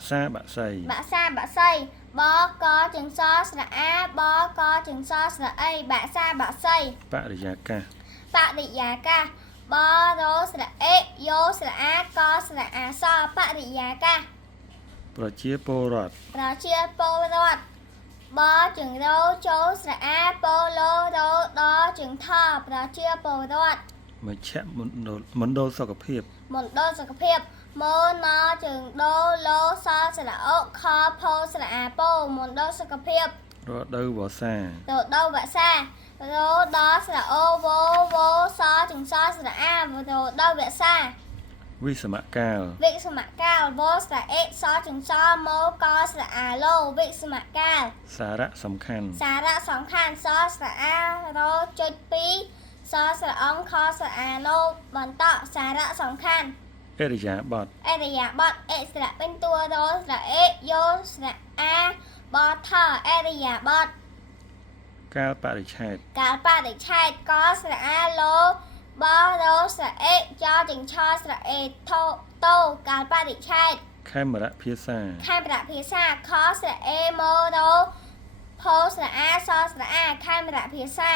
xa bạ xây bạ xây bó có chừng so sạ á bó có chừng so sạ ấy bạ xa bạ xây bạ để giá ca bạ địa giá ca bó rô sạ ế vô sạ á có sạ á so bạ địa giá ca ប្រជាពលរដ្ឋ ប្រជាពលរដ្ឋបជើងរោចូលស្រអាប៉ូឡូរោដជើងថប្រជាពលរដ្ឋ មជ្ឈមណ្ឌលសុខភាព មណ្ឌលសុខភាពម៉ូណជើងដូឡូសស្រអុខផូស្រអាប៉ូមណ្ឌលសុខភាព រដូវវស្សា រដូវវស្សារោដស្រអូវោវោសជើងសស្រអារដូវវស្សា វិសមកាល វិសមកាលវោស្រអេសជើងសម៉ូកស្រអាឡូវិសមកាល សារៈសំខាន់ សារៈសំខាន់សស្រអារោចុច2សស្រអងខស្រអាឡូបន្តសារៈសំខាន់ អរិយាបថ អរិយាបថអិស្រៈពេញតួរោស្រអេយោស្រអាបថអរិយាបថ កាលបរិច្ឆេទ កាលបរិច្ឆេទកស្រអាឡូបរោស្រអេចចង្ឆស្រអេថោតោកាលបរិច្ឆេទ ខេមរៈភាសា ខេមរៈភាសាខស្រអេម៉ូរោផូស្រអាសស្រអាខេមរៈភាសា